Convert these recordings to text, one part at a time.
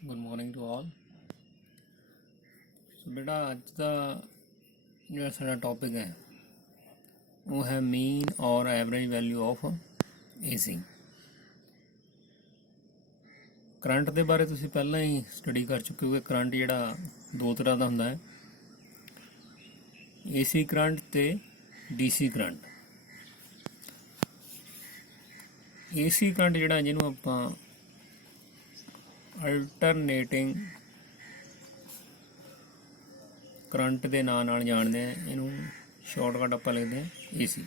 Good morning to all. So ਬੇਟਾ ਅੱਜ ਦਾ ਜਿਹੜਾ ਸਾਡਾ ਟੌਪਿਕ ਹੈ ਉਹ ਹੈ ਮੀਨ ਔਰ average value of AC. Current ਦੇ ਬਾਰੇ ਤੁਸੀਂ ਪਹਿਲਾਂ ਹੀ ਸਟੱਡੀ ਕਰ ਚੁੱਕੇ ਹੋ ਕਿ ਕਰੰਟ ਜਿਹੜਾ ਦੋ ਤਰ੍ਹਾਂ ਦਾ ਹੁੰਦਾ ਹੈ, ਏਸੀ ਕਰੰਟ ਤੇ ਡੀਸੀ ਕਰੰਟ। ਏਸੀ ਕਰੰਟ ਜਿਹੜਾ ਜਿਹਨੂੰ ਆਪਾਂ ਅਲਟਰਨੇਟਿੰਗ ਕਰੰਟ ਦੇ ਨਾਂ ਨਾਲ ਜਾਣਦੇ ਹਾਂ, ਇਹਨੂੰ ਸ਼ਾਰਟਕਟ ਆਪਾਂ ਲਿਖਦੇ ਹਾਂ ਏਸੀ।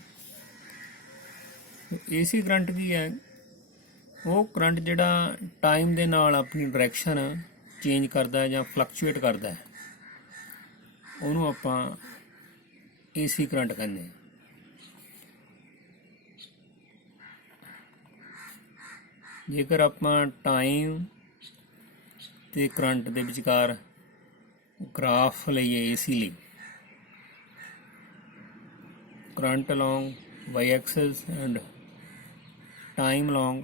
ਏਸੀ ਕਰੰਟ ਕੀ ਹੈ? ਉਹ ਕਰੰਟ ਜਿਹੜਾ ਟਾਈਮ ਦੇ ਨਾਲ ਆਪਣੀ ਡਾਇਰੈਕਸ਼ਨ ਚੇਂਜ ਕਰਦਾ ਹੈ ਜਾਂ ਫਲਕਚੁਏਟ ਕਰਦਾ ਹੈ, ਉਹਨੂੰ ਆਪਾਂ ਏਸੀ ਕਰੰਟ ਕਹਿੰਦੇ ਹਾਂ। ਜੇਕਰ ਆਪਾਂ ਟਾਈਮ ਤੇ ਕਰੰਟ ਦੇ ਵਿਚਕਾਰ ਗ੍ਰਾਫ ਲਈਏ ਏਸੀ ਲਈ, current along Y axis and time along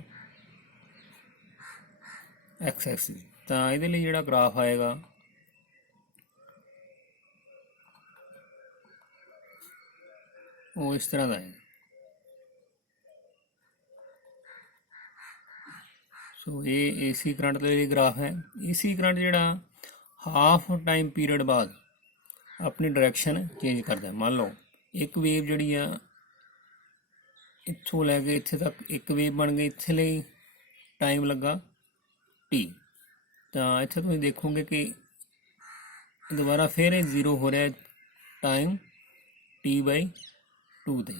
X axis, ਤਾਂ ਇਹਦੇ ਲਈ ਜਿਹੜਾ ਗ੍ਰਾਫ ਆਏਗਾ ਉਹ ਇਸ ਤਰ੍ਹਾਂ ਦਾ ਹੈ। ਸੋ ਇਹ ਏਸੀ ਕਰੰਟ ਦਾ ਇਹ ਗ੍ਰਾਫ ਹੈ। ਏਸੀ ਕਰੰਟ ਜਿਹੜਾ ਹਾਫ ਟਾਈਮ ਪੀਰੀਅਡ ਬਾਅਦ ਆਪਣੀ ਡਾਇਰੈਕਸ਼ਨ ਚੇਂਜ ਕਰਦਾ। ਮੰਨ ਲਓ ਇੱਕ ਵੇਵ ਜਿਹੜੀ ਆ ਇੱਥੋਂ ਲੈ ਕੇ ਇੱਥੇ ਤੱਕ ਇੱਕ ਵੇਵ ਬਣ ਗਈ, ਇੱਥੇ ਲਈ ਟਾਈਮ ਲੱਗਾ ਟੀ, ਤਾਂ ਇੱਥੇ ਤੁਸੀਂ ਦੇਖੋਗੇ ਕਿ ਦੁਬਾਰਾ ਫਿਰ ਇਹ ਜ਼ੀਰੋ ਹੋ ਰਿਹਾ ਟਾਈਮ t/2 ਤੇ,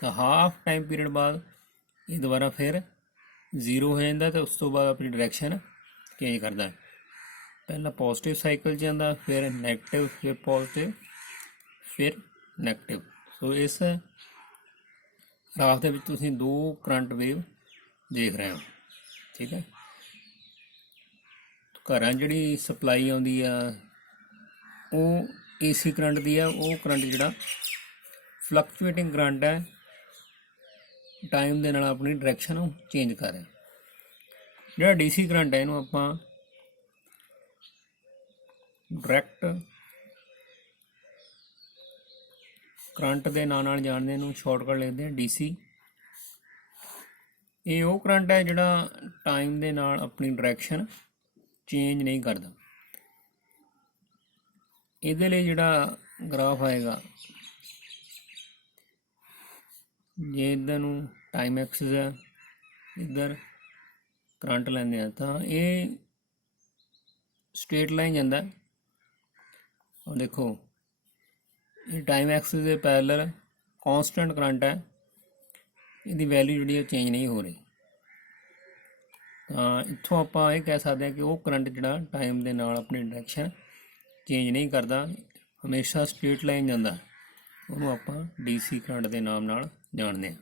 ਤਾਂ ਹਾਫ ਟਾਈਮ ਪੀਰੀਅਡ ਬਾਅਦ ਇਹ ਦੁਬਾਰਾ ਫਿਰ ਜ਼ੀਰੋ ਹੋ ਜਾਂਦਾ ਤੇ ਉਸ ਤੋਂ ਬਾਅਦ ਆਪਣੀ ਡਾਇਰੈਕਸ਼ਨ ਚੇਂਜ ਕਰਦਾ। ਪਹਿਲਾਂ ਪੋਜ਼ਿਟਿਵ ਸਾਈਕਲ 'ਚ ਜਾਂਦਾ, ਫਿਰ ਨੈਗੇਟਿਵ, ਫਿਰ ਪੋਜ਼ਿਟਿਵ, ਫਿਰ ਨੈਗੇਟਿਵ। ਸੋ ਇਸ ਗ੍ਰਾਫ ਦੇ ਵਿੱਚ ਤੁਸੀਂ ਦੋ ਕਰੰਟ ਵੇਵ ਦੇਖ ਰਹੇ ਹੋ, ਠੀਕ ਹੈ। ਘਰਾਂ ਜਿਹੜੀ ਸਪਲਾਈ ਆਉਂਦੀ ਆ ਉਹ ਏਸੀ ਕਰੰਟ ਦੀ ਆ। ਉਹ ਕਰੰਟ ਜਿਹੜਾ ਫਲਕਚੁਏਟਿੰਗ ਕਰੰਟ ਹੈ, ਟਾਈਮ ਦੇ ਨਾਲ ਆਪਣੀ ਡਾਇਰੈਕਸ਼ਨ ਚੇਂਜ ਕਰ ਰਿਹਾ। ਜਿਹੜਾ ਡੀਸੀ ਕਰੰਟ ਹੈ ਇਹਨੂੰ ਆਪਾਂ ਡਾਇਰੈਕਟ ਕਰੰਟ ਦੇ ਨਾਂ ਨਾਲ ਜਾਣਦੇ, ਇਹਨੂੰ ਸ਼ਾਰਟਕਟ ਲਿਖਦੇ ਹਾਂ ਡੀਸੀ। ਇਹ ਉਹ ਕਰੰਟ ਹੈ ਜਿਹੜਾ ਟਾਈਮ ਦੇ ਨਾਲ ਆਪਣੀ ਡਾਇਰੈਕਸ਼ਨ ਚੇਂਜ ਨਹੀਂ ਕਰਦਾ। ਇਹਦੇ ਲਈ ਜਿਹੜਾ ਗ੍ਰਾਫ ਆਏਗਾ, ਜੇ ਇੱਧਰ ਨੂੰ ਟਾਈਮ ਐਕਸਿਸ ਹੈ, ਇੱਧਰ ਕਰੰਟ ਲੈਂਦੇ ਆ, ਤਾਂ ਇਹ ਸਟ੍ਰੇਟ ਲਾਈਨ ਜਾਂਦਾ। ਔਰ ਦੇਖੋ ਇਹ ਟਾਈਮ ਐਕਸਿਸ ਦੇ ਪੈਰਲਲ ਕਾਂਸਟੈਂਟ ਕਰੰਟ ਹੈ, ਇਹਦੀ ਵੈਲਿਊ ਜਿਹੜੀ ਉਹ ਚੇਂਜ ਨਹੀਂ ਹੋ ਰਹੀ। ਤਾਂ ਇੱਥੋਂ ਆਪਾਂ ਇਹ ਕਹਿ ਸਕਦੇ ਹਾਂ ਕਿ ਉਹ ਕਰੰਟ ਜਿਹੜਾ ਟਾਈਮ ਦੇ ਨਾਲ ਆਪਣੀ ਡਾਇਰੈਕਸ਼ਨ ਚੇਂਜ ਨਹੀਂ ਕਰਦਾ, ਹਮੇਸ਼ਾ ਸਟ੍ਰੇਟ ਲਾਈਨ ਜਾਂਦਾ, ਉਹਨੂੰ ਆਪਾਂ ਡੀਸੀ ਕਰੰਟ ਦੇ ਨਾਮ ਨਾਲ ਜਾਣਦੇ ਹਾਂ।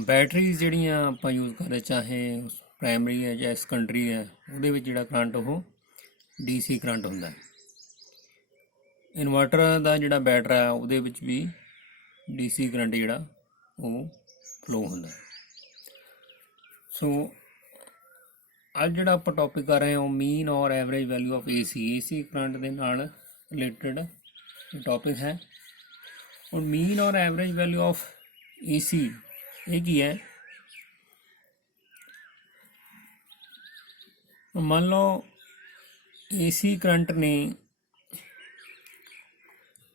ਬੈਟਰੀਜ਼ ਜਿਹੜੀਆਂ ਆਪਾਂ ਯੂਜ਼ ਕਰਦੇ, ਚਾਹੇ ਪ੍ਰਾਇਮਰੀ ਹੈ ਜਾਂ ਸੈਕੰਡਰੀ ਹੈ, ਉਹਦੇ ਵਿੱਚ ਜਿਹੜਾ ਕਰੰਟ ਉਹ ਡੀਸੀ ਕਰੰਟ ਹੁੰਦਾ। ਇਨਵਰਟਰ ਦਾ ਜਿਹੜਾ ਬੈਟਰਾ ਹੈ ਉਹਦੇ ਵਿੱਚ ਵੀ ਡੀਸੀ ਕਰੰਟ ਜਿਹੜਾ ਉਹ ਫਲੋ ਹੁੰਦਾ। ਸੋ ਅੱਜ ਜਿਹੜਾ ਆਪਾਂ ਟੌਪਿਕ ਕਰ ਰਹੇ ਹਾਂ ਉਹ ਮੀਨ ਔਰ average value of AC current ਦੇ ਨਾਲ ਰਿਲੇਟਡ ਟੌਪਿਕ ਹੈ। ਔਰ ਮੀਨ ਔਰ ਐਵਰੇਜ ਵੈਲਿਊ ਆਫ ਏਸੀ ਇਹ ਕੀ ਹੈ? ਮੰਨ ਲਓ ਏਸੀ ਕਰੰਟ ਨੇ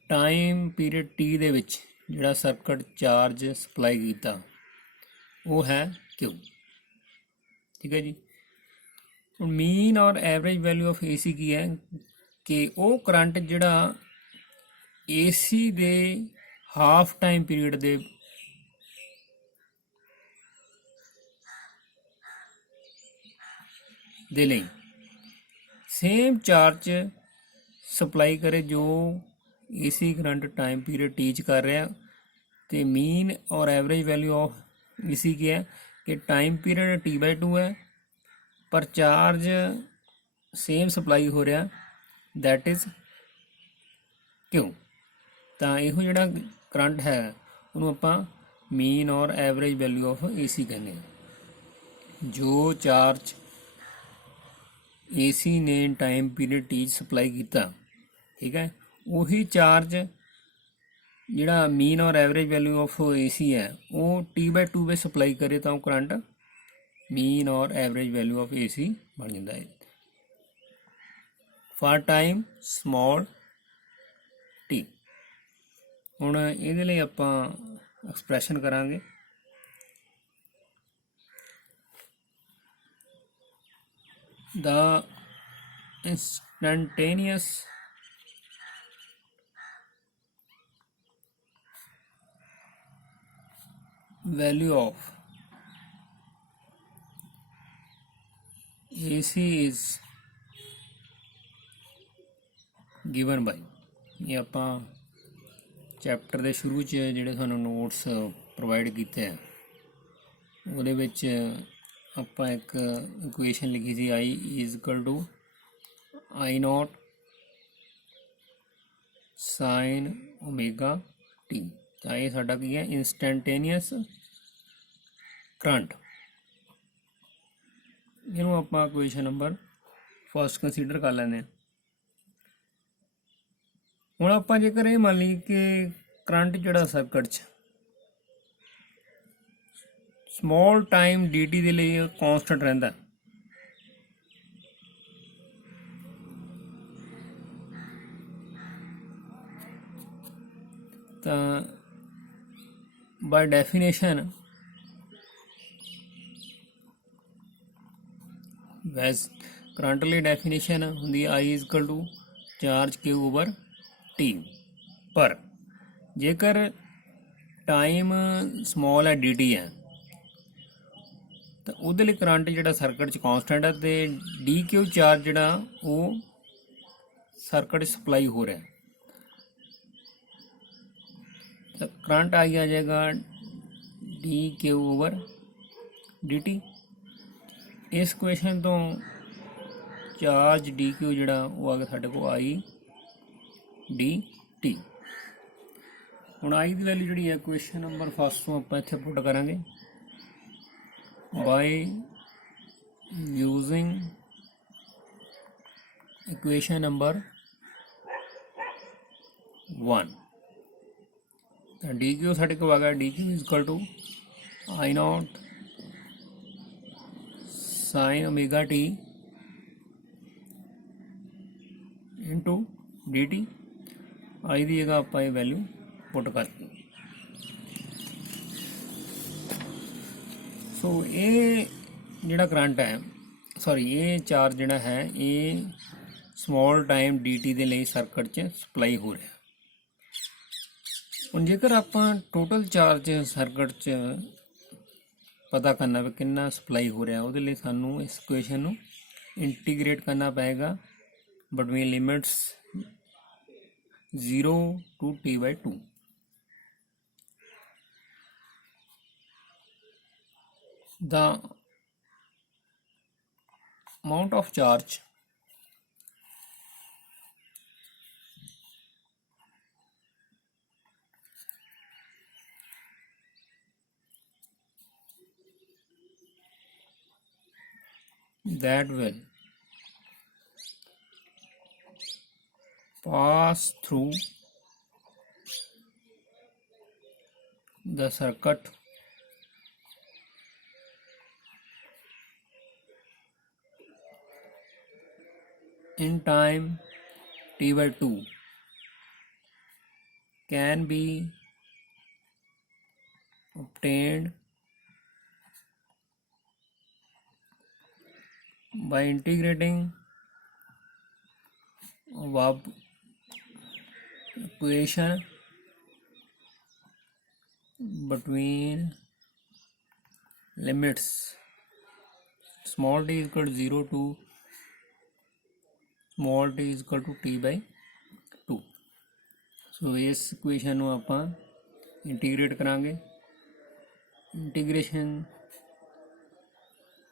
ਟਾਈਮ ਪੀਰੀਅਡ ਟੀ ਦੇ ਵਿੱਚ ਜਿਹੜਾ ਸਰਕਟ ਚਾਰਜ ਸਪਲਾਈ ਕੀਤਾ ਉਹ ਹੈ Q, ਠੀਕ ਹੈ ਜੀ। ਹੁਣ ਮੀਨ ਔਰ ਐਵਰੇਜ ਵੈਲਿਊ ਆਫ ਏਸੀ ਕੀ ਹੈ ਕਿ ਉਹ ਕਰੰਟ ਜਿਹੜਾ ਏਸੀ ਦੇ ਹਾਫ ਟਾਈਮ ਪੀਰੀਅਡ ਦੇ ਲਈ ਸੇਮ ਚਾਰਜ ਸਪਲਾਈ ਕਰੇ ਜੋ AC current time period T 'ਚ ਕਰ ਰਿਹਾ। ਤੇ ਮੀਨ ਔਰ ਐਵਰੇਜ ਵੈਲਿਊ ਆਫ ਏਸੀ ਕੀ ਹੈ ਕਿ ਟਾਈਮ ਪੀਰੀਅਡ t/2 ਹੈ, ਪਰ ਚਾਰਜ ਸੇਮ ਸਪਲਾਈ ਹੋ ਰਿਹਾ, ਦੈਟ ਇਜ਼ Q। ਤਾਂ ਇਹੋ ਜਿਹੜਾ ਕਰੰਟ ਹੈ ਉਹਨੂੰ ਆਪਾਂ ਮੀਨ ਔਰ ਐਵਰੇਜ ਵੈਲਿਊ ਆਫ ਏਸੀ ਕਹਿੰਦੇ ਹਾਂ। ਜੋ ਚਾਰਜ AC ਨੇ ਟਾਈਮ ਪੀਰੀਅਡ ਟੀ ਸਪਲਾਈ ਕੀਤਾ, ਠੀਕ ਹੈ, ਉਹੀ ਚਾਰਜ ਜਿਹੜਾ ਮੀਨ ਔਰ ਐਵਰੇਜ ਵੈਲਿਊ ਆਫ AC ਹੈ ਉਹ T/2 ਵਿੱਚ ਸਪਲਾਈ ਕਰੇ ਤਾਂ ਉਹ ਕਰੰਟ ਮੀਨ ਔਰ ਐਵਰੇਜ ਵੈਲਿਊ ਆਫ AC ਬਣ ਜਾਂਦਾ ਹੈ ਫਾਰ ਟਾਈਮ ਸਮੋਲ t। ਹੁਣ ਇਹਦੇ ਲਈ ਆਪਾਂ ਐਕਸਪ੍ਰੈਸ਼ਨ ਕਰਾਂਗੇ। The instantaneous value of AC is given by, ਇਹ ਆਪਾਂ ਚੈਪਟਰ ਦੇ ਸ਼ੁਰੂ 'ਚ ਜਿਹੜੇ ਤੁਹਾਨੂੰ ਨੋਟਸ ਪ੍ਰੋਵਾਈਡ ਕੀਤੇ ਆ ਉਹਦੇ ਵਿੱਚ ਆਪਾਂ ਇੱਕ ਇਕੁਏਸ਼ਨ ਲਿਖੀ ਸੀ I = I0 sin ωt। ਤਾਂ ਇਹ ਸਾਡਾ ਕੀ ਹੈ, ਇੰਸਟੈਂਟੇਨੀਅਸ ਕਰੰਟ। ਇਹਨੂੰ ਆਪਾਂ ਇਕੁਏਸ਼ਨ ਨੰਬਰ ਫਸਟ ਕੰਸੀਡਰ ਕਰ ਲੈਂਦੇ ਹਾਂ। ਹੁਣ ਆਪਾਂ ਜੇਕਰ ਇਹ ਮੰਨ ਲਈ ਕਿ ਕਰੰਟ ਜਿਹੜਾ ਸਰਕਟ 'ਚ ਸਮੋਲ ਟਾਈਮ dt ਦੇ ਲਈ ਕਾਂਸਟੈਂਟ ਰਹਿੰਦਾ, ਤਾਂ ਬਾਈ ਡੈਫੀਨੇਸ਼ਨ ਵੈਸ ਕਰੰਟ ਲਈ ਡੈਫੀਨੇਸ਼ਨ ਹੁੰਦੀ ਹੈ I = ਚਾਰਜ Q/T। ਪਰ ਜੇਕਰ ਟਾਈਮ ਸਮੋਲ ਹੈ dt ਹੈ ਤਾਂ ਉਹਦੇ ਲਈ ਕਰੰਟ ਜਿਹੜਾ ਸਰਕਟ 'ਚ ਕਾਂਸਟੈਂਟ ਹੈ ਅਤੇ dq ਚਾਰਜ ਜਿਹੜਾ ਉਹ ਸਰਕਟ 'ਚ ਸਪਲਾਈ ਹੋ ਰਿਹਾ, ਤਾਂ ਕਰੰਟ ਆ ਜਾਏਗਾ dq/dt। ਇਸ ਇਕੁਏਸ਼ਨ ਤੋਂ ਚਾਰਜ dq ਜਿਹੜਾ ਉਹ ਆ ਗਿਆ ਸਾਡੇ ਕੋਲ I dt। ਹੁਣ I ਦੀ ਵੈਲਿਊ ਜਿਹੜੀ ਹੈ ਇਕੁਏਸ਼ਨ ਨੰਬਰ ਫਸਟ ਤੋਂ ਆਪਾਂ ਇੱਥੇ ਪੁੱਟ ਕਰਾਂਗੇ by using equation number 1। ਤਾਂ dq ਸਾਡੇ ਕੋਲ ਆ ਗਿਆ dq = I0 sin ωt into dt। I ਦੀ ਜਗ੍ਹਾ ਆਪਾਂ ਇਹ ਵੈਲਿਊ ਪੁੱਟ ਕਰਤੀ। ਸੋ ਇਹ ਜਿਹੜਾ ਕਰੰਟ ਹੈ ਇਹ ਚਾਰਜ ਜਿਹੜਾ ਹੈ ਇਹ ਸਮੋਲ ਟਾਈਮ dt ਦੇ ਲਈ ਸਰਕਟ 'ਚ ਸਪਲਾਈ ਹੋ ਰਿਹਾ। ਹੁਣ ਜੇਕਰ ਆਪਾਂ ਟੋਟਲ ਚਾਰਜ ਸਰਕਟ 'ਚ ਪਤਾ ਕਰਨਾ ਵੀ ਕਿੰਨਾ ਸਪਲਾਈ ਹੋ ਰਿਹਾ, ਉਹਦੇ ਲਈ ਸਾਨੂੰ ਇਸ ਇਕੁਏਸ਼ਨ ਨੂੰ ਇੰਟੀਗ੍ਰੇਟ ਕਰਨਾ ਪਏਗਾ between limits 0 to T/2। The amount of charge that will pass through the circuit in time T/2 can be obtained by integrating above equation between limits small t = 0 to small t = T/2। ਸੋ ਇਸ equation ਨੂੰ ਆਪਾਂ integrate ਕਰਾਂਗੇ। Integration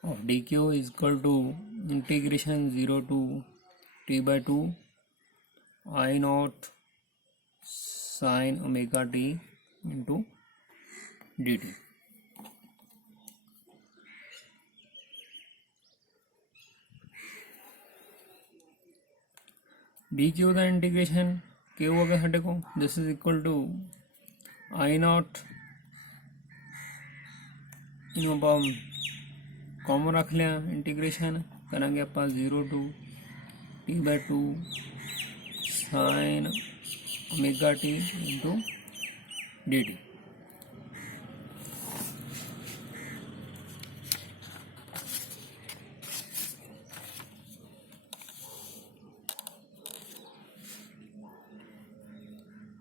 of dq = integration 0 to T/2 I0 sin ωt into dt। D Q का integration Q हो गया साढ़े को, this is equal to I naught, इनू आप कॉमन रख लिया, इंटीग्रेशन करांगे आप 0 to t/2 sine omega T into D T.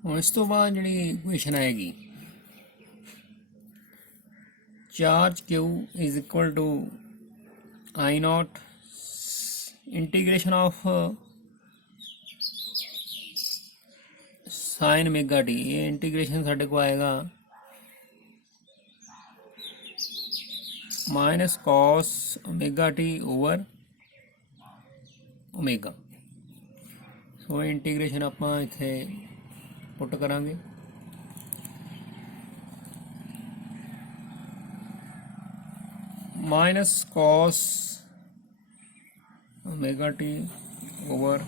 और इस तो बाद जी इक्वेशन आएगी, charge Q is equal to I naught integration of sine omega T, ये इंटीग्रेशन साढ़े को आएगा minus cos omega T over omega. So integration आप इत्थे पुट करांगे, minus cos omega T over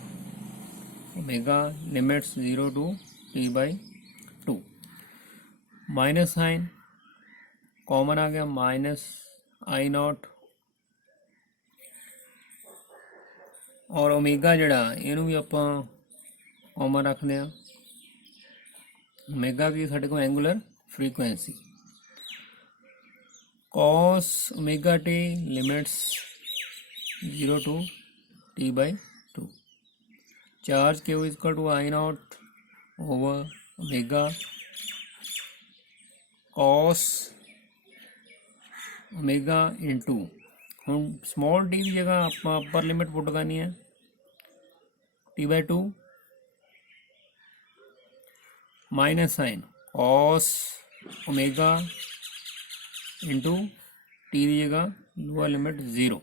omega, limits 0 to t/2, minus sine common आ गया, minus I naught और ओमेगा जड़ा इनू भी आप कॉमन रखते हैं, ओमेगा की साढ़े को angular frequency, cos omega T limits 0 to t/2, charge Q is equal to I naught over omega cos omega into, हम स्मॉल टी की जगह आप अपर लिमिट पुट करनी है t/2 minus sine cos omega into T की जगह lower limit 0।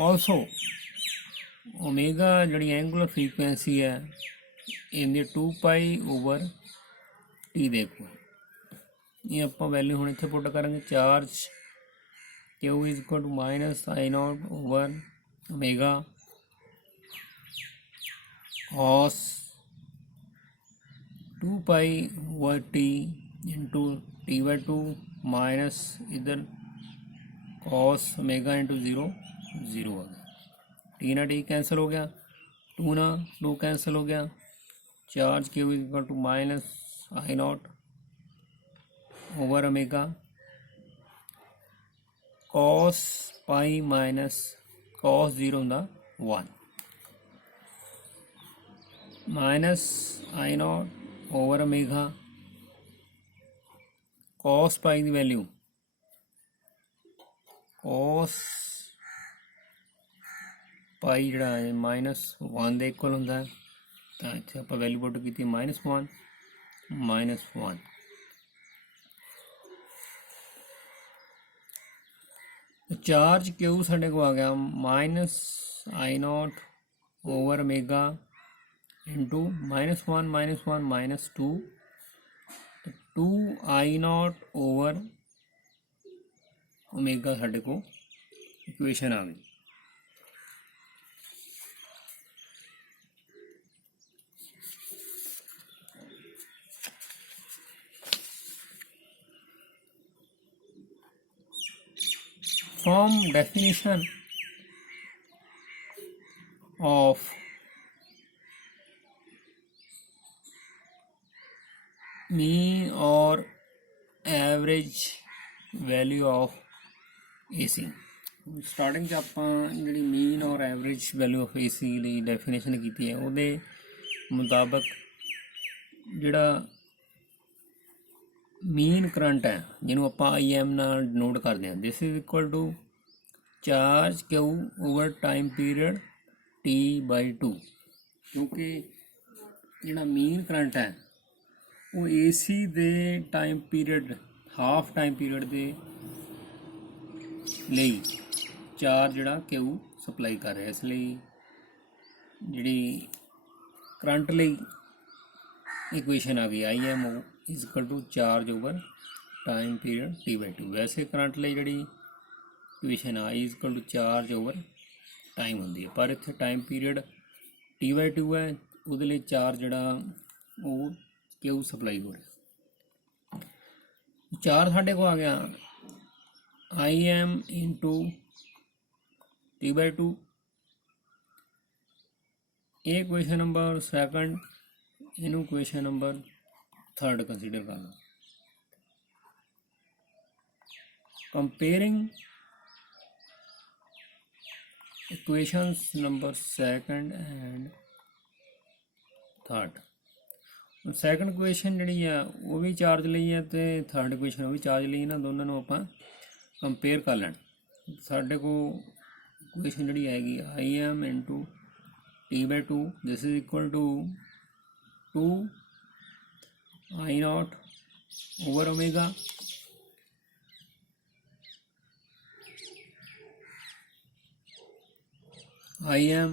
Also omega जी angular frequency है इनकी 2π/t देखो, ये आप वैल्यू हम इतने पुट करेंगे, charge Q is equal to minus I naught over omega cos 2π/t into t/2 minus इधर कॉस ओमेगा इंटू 0 0 आ गया, टी ना टी कैंसिल हो गया, 2 ना 2 कैंसिल हो गया, charge Q is equal to minus I naught over omega cos pi minus cos 0 होंदा 1 minus I naught over omega cos pi की वैल्यू कॉस पाई जड़ा है -1 के इक्वल होंदा है, तो इत्थे आपां वैल्यू पुट की -1 -1। चार्ज क्यू साढ़े को आ गया minus I naught over omega into -1 -1 -2, तो 2 आई नॉट ओवर ओमेगा साढ़े को इक्वेशन आ गई। From definition of mean or average value of AC, starting ਆਪਾਂ ਜਿਹੜੀ मीन और एवरेज वैल्यू ऑफ AC ਲਈ ਡੈਫੀਨੇਸ਼ਨ ਕੀਤੀ ਹੈ, ਉਹਦੇ ਮੁਤਾਬਕ ਜਿਹੜਾ मीन करंट है जिन्हों आप IM नाल डिनोट करते हैं, this is equal to charge Q over time period t/2, क्योंकि जिहड़ा मीन करंट है वो AC दे time period half time period दे ਲਈ चार्ज जिहड़ा क्यू सप्लाई कर रहा है, इसलिए जिहड़ी करंट ਲਈ इक्वेशन आ गई IM is equal to charge over time period t/2। वैसे करंट ਲਈ ਜਿਹੜੀ equation I is equal to charge over time ਹੁੰਦੀ ਹੈ, ਪਰ ਇੱਥੇ ਟਾਈਮ ਪੀਰੀਅਡ T/2 ਹੈ, ਉਹਦੇ ਲਈ ਚਾਰਜ ਜਿਹੜਾ ਉਹ Q ਸਪਲਾਈ ਹੋ ਰਿਹਾ। ਚਾਰ ਸਾਡੇ ਕੋਲ ਆ ਗਿਆ Im ਇੰਟੂ T/2, ਇਹ ਕੁਐਸਚਨ ਨੰਬਰ ਸੈਕੰਡ, ਇਹਨੂੰ ਕੁਐਸਚਨ ਨੰਬਰ ਥਰਡ ਕੰਸੀਡਰ ਕਰ ਲਓ। ਕੰਪੇਅਰਿੰਗ equations number second and third। Second equation ਜਿਹੜੀ ਆ ਉਹ ਵੀ ਚਾਰਜ ਲਈ ਹੈ ਤੇ ਥਰਡ ਇਕੁਏਸ਼ਨ ਉਹ ਵੀ ਚਾਰਜ ਲਈ, ਨਾ ਦੋਨਾਂ ਨੂੰ ਆਪਾਂ ਕੰਪੇਅਰ ਕਰ ਲੈਣਾ। ਸਾਡੇ ਕੋਲ ਇਕੁਏਸ਼ਨ ਜਿਹੜੀ ਹੈਗੀ Im into T/2 this is equal to 2I0 over omega Im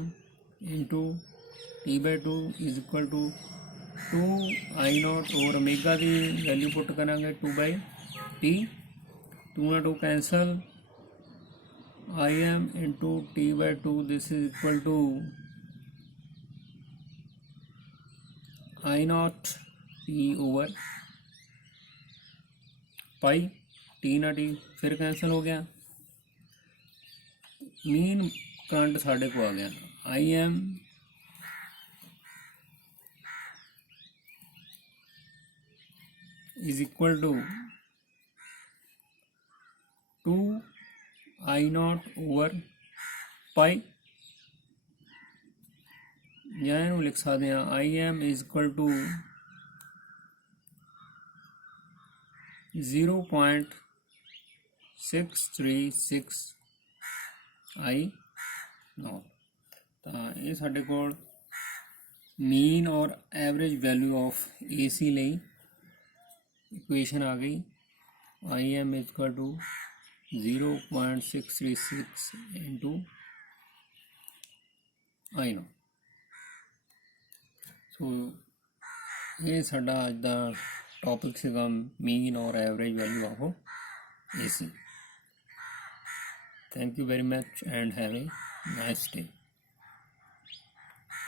into T/2 is equal to 2I0 और ओमेगा की वैल्यू पुट करेंगे 2/T, 2 ਨਾਲ 2 cancel, Im into T/2 this is equal to I0 T over pi, T ना T फिर cancel हो गया। Mean current साढ़े को आ गया Im is equal to 2I0 over pi, या इन्हू लिख सकते हैं Im is equal to 0.636 I0। ਤਾਂ ਇਹ ਸਾਡੇ ਕੋਲ ਮੀਨ ਔਰ ਐਵਰੇਜ ਵੈਲਿਊ ਆਫ AC ਲਈ ਇਕੁਏਸ਼ਨ ਆ ਗਈ। Im is equal to 0.636 into I0। ਸੋ ਇਹ ਸਾਡਾ ਅੱਜ ਦਾ ਟੌਪਿਕ ਸੀਗਾ ਮੀਨ ਔਰ average value of AC। Thank you very much and have a nice day.